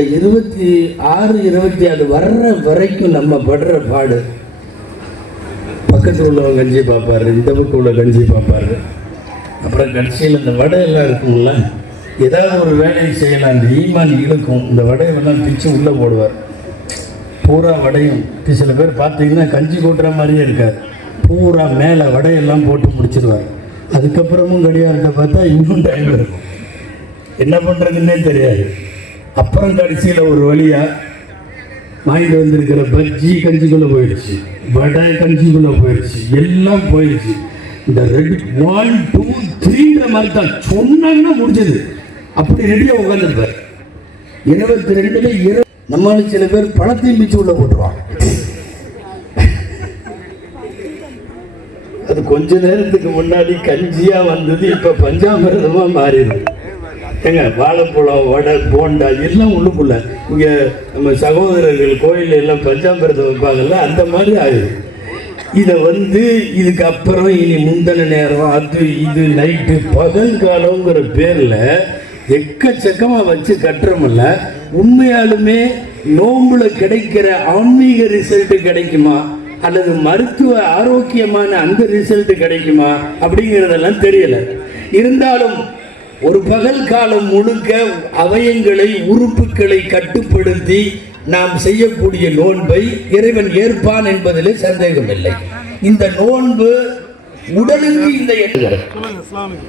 26, 27 வர்ற வரைக்கும் நம்ம படுற பாடு. பக்கத்தில் உள்ளவங்க கஞ்சி பார்ப்பாரு, இந்த பக்கம் உள்ள கஞ்சி பார்ப்பாரு. அப்புறம் கடைசியில் இந்த வடையெல்லாம் இருக்குங்களா, ஏதாவது ஒரு வேலையை செய்யலாம், அந்த ஈமான் இழுக்கும். இந்த வடையெல்லாம் பிச்சு உள்ளே போடுவார். பூரா வடையும் சில பேர் பார்த்தீங்கன்னா கஞ்சி கூட்டுற மாதிரியே இருக்காது, பூரா மேலே வடையெல்லாம் போட்டு முடிச்சிடுவார். அதுக்கப்புறமும் கடியார்கிட்ட பார்த்தா இன்னும் டைம் இருக்கும், என்ன பண்ணுறதுன்னே தெரியாது. அப்புறம் கடைசியில் ஒரு வழியாக வாங்கிட்டு வந்திருக்கிற பஜ்ஜி கஞ்சிக்குள்ளே போயிடுச்சு, வடை கஞ்சிக்குள்ளே போயிடுச்சு, எல்லாம் போயிடுச்சு. இந்த 1, 2, 3 மாதிரி தான் சொன்னா முடிச்சது. அப்படி ரெடியாக உட்காந்துருப்பார். 22 நம்மளால சில பேர் பணத்தையும் பிச்சு உள்ள போட்டுருவாங்க. அது கொஞ்ச நேரத்துக்கு முன்னாடி கஞ்சியா வந்தது, இப்ப பஞ்சாமிரதமா மாறிடும். ஏங்க வாழைப்பழம், வடை, போண்டா எல்லாம் உள்ளுக்குள்ள. இங்க நம்ம சகோதரர்கள் கோயில் எல்லாம் பஞ்சாமிரதம் வைப்பாங்கல்ல, அந்த மாதிரி ஆகுது. இதை இதுக்கு அப்புறம் இனி முந்தின நேரம் அது இது நைட்டு பகல்காலங்கிற பேர்ல எக்கச்சக்கமா வச்சு கட்டுறோம்ல. உண்மையாலுமே நோம்புல கிடைக்கிற ஆன்மீக ரிசல்ட் கிடைக்குமா அல்லது மருத்துவ ஆரோக்கியமான அந்த ரிசல்ட் கிடைக்குமா அப்படிங்கிறதெல்லாம் தெரியல. இருந்தாலும் ஒரு பகல் காலம் முழுக்க அவயங்களை, உறுப்புகளை கட்டுப்படுத்தி நாம் செய்யக்கூடிய நோன்பை இறைவன் ஏற்பான் என்பதிலே சந்தேகம் இல்லை. இந்த நோன்பு உடலுக்கு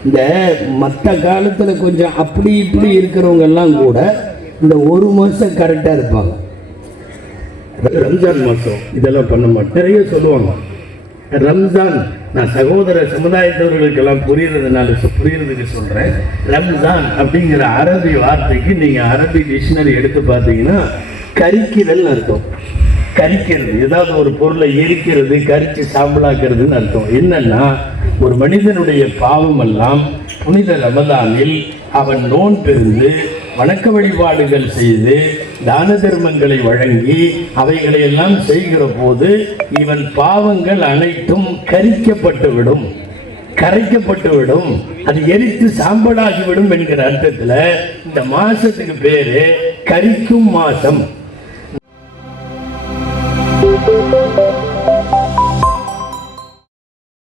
இந்த மற்ற காலத்துல கொஞ்சம் அப்படி இப்படி இருக்கிறவங்க எல்லாம் கூட இந்த ஒரு மாசம் கரெக்டா இருப்பாங்க. ரம்ஜான் மாசம் இதெல்லாம் பண்ண மாட்டேன் நிறைய சொல்லுவாங்க. ரம்ஜான் நான் சகோதர சமுதாயத்தவர்களுக்கெல்லாம் புரியுறதுக்கு சொல்றேன். ரம்ஜான் அப்படிங்கிற அரபி வார்த்தைக்கு நீங்க அரபி டிக்ஷனரி எடுத்து பார்த்தீங்கன்னா கரிக்கிறதுன்னு அர்த்தம். கரிக்கிறது, ஏதாவது ஒரு பொருளை எரிக்கிறது, கரிச்சு சாம்பலாக்குறதுன்னு அர்த்தம். என்னன்னா ஒரு மனிதனுடைய பாவம் எல்லாம் புனித ரமதானில் அவன் நோன்பிருந்து வணக்க வழிபாடுகள் செய்து தான தர்மங்களை வழங்கி அவைகளை எல்லாம் செய்கிற போது இவன் பாவங்கள் அனைத்தும் கரைக்கப்பட்டுவிடும். அது எரித்து சாம்பலாகிவிடும் என்கிற அர்த்தத்துல இந்த மாசத்துக்கு பேரு கரிக்கும் மாசம்.